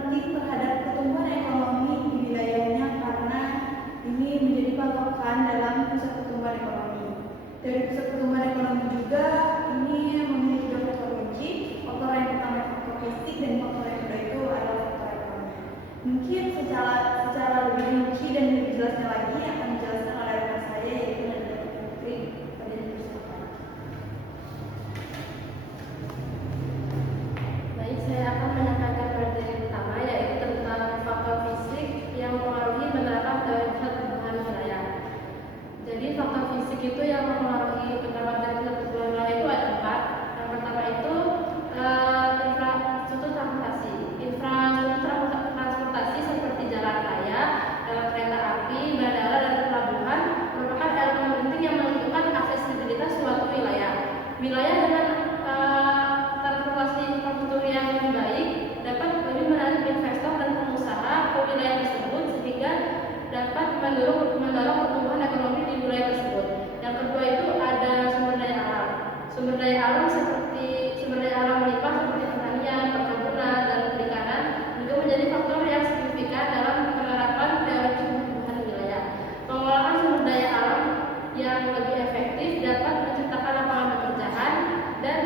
penting terhadap pertumbuhan ekonomi di wilayahnya karena ini menjadi patokan dalam pusat pertumbuhan ekonomi. Dari pusat pertumbuhan ekonomi juga ini memiliki tiga faktor kunci. Faktor yang pertama faktor fisik dan faktor yang kedua itu adalah faktor ekonomi. Mungkin secara lebih rinci dan lebih jelasnya lagi akan dijelaskan oleh rekan saya yaitu Nadira Putri pada persilakan. Baik, saya akan menyampaikan materi pertama yaitu tentang faktor fisik yang mempengaruhi penerapan teori pusat pertumbuhan wilayah. Jadi faktor fisik itu yang mempengaruhi penerapan teori pusat pertumbuhan wilayah itu ada 4. Yang pertama itu infrastruktur transportasi. Infrastruktur transportasi seperti jalan raya, kereta api, bandara, dan pelabuhan merupakan elemen penting yang menentukan aksesibilitas suatu wilayah. Wilayah dengan transportasi infrastruktur yang baik dapat lebih menarik investor dan pengusaha ke wilayah tersebut sehingga dapat mendorong pertumbuhan ekonomi di wilayah tersebut. Yang kedua itu ada sumber daya alam. Sumber daya alam melimpah seperti pertanian, perkebunan, dan perikanan juga menjadi faktor yang signifikan dalam penerapan teori pertumbuhan wilayah. Pengolahan sumber daya alam yang lebih efektif dapat menciptakan lapangan pekerjaan dan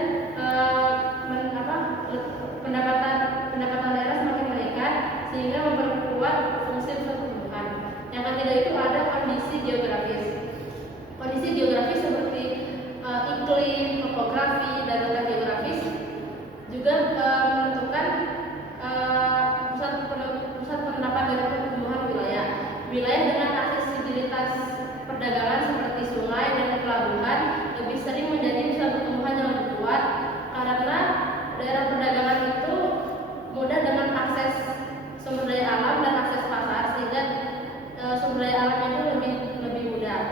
pendapatan daerah semakin meningkat sehingga memperkuat fungsi pusat pertumbuhan. Yang ketiga itu ada kondisi geografis. Kondisi geografis seperti iklim, topografi, dan letak geografis juga menentukan pusat penerapan dari pertumbuhan wilayah. Wilayah dengan aksesibilitas perdagangan seperti sungai dan pelabuhan lebih sering menjadi pusat pertumbuhan yang lebih kuat karena daerah perdagangan itu mudah dengan akses sumber daya alam dan akses pasar sehingga sumber daya alam itu lebih mudah.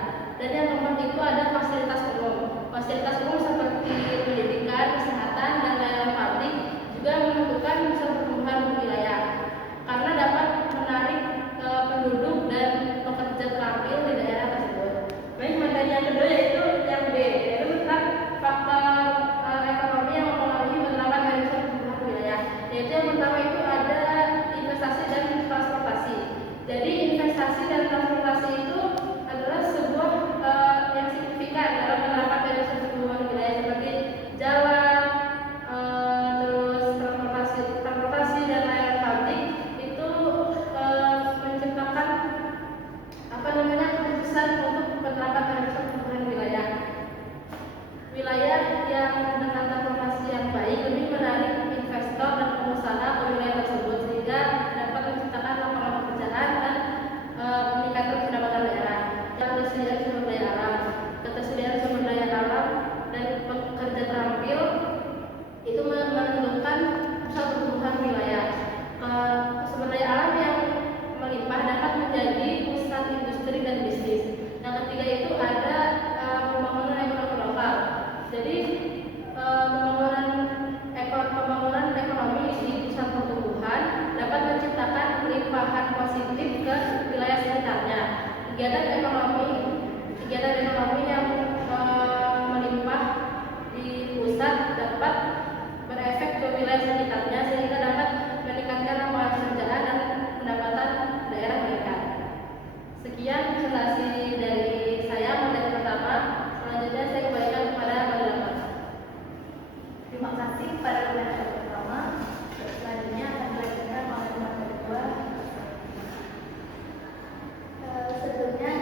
Dan yang keempat itu ada fasilitas umum. Fasilitas umum seperti pendidikan, kesehatan, dan layanan publik juga menentukan pusat pertumbuhan wilayah karena dapat menarik penduduk dan pekerja terampil di daerah tersebut. Baik, materi yang kedua yaitu yang B, yaitu tentang faktor ekonomi yang mempengaruhi penerapan dari pusat pertumbuhan wilayah. Yaitu yang pertama itu ada investasi dan transportasi. Jadi investasi dan transportasi itu adalah sebuah yang signifikan dalam penerapan dari pusat pertumbuhan wilayah seperti jalan, terus transportasi dan layanan publik itu menciptakan khususan untuk penerapan dari pusat pertumbuhan wilayah. Wilayah yang dengan transportasi yang baik lebih menarik investor dan pengusaha ke wilayah tersebut sehingga dapat menciptakan lapangan pekerjaan dan meningkatkan pendapatan daerah. Ketersediaan sumber daya alam dan pekerja terampil itu menentukan pusat pertumbuhan wilayah. Sumber daya alam yang melimpah dapat menjadi pusat industri dan bisnis. Yang ketiga itu ada pembangunan ekonomi lokal. Jadi pembangunan ekonomi di pusat pertumbuhan dapat menciptakan limpahan positif ke wilayah sekitarnya. Kegiatan ekonomi yang melimpah di pusat dapat berefek ke wilayah sekitarnya sehingga dapat meningkatkan lapangan pekerjaan dan pendapatan daerah meningkat. Sekian presentasi dari saya materi pertama. Selanjutnya saya kembalikan kepada moderator. Terima kasih kepada moderator pertama. Selanjutnya akan dilanjutkan oleh moderator kedua. Sebelumnya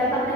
dampak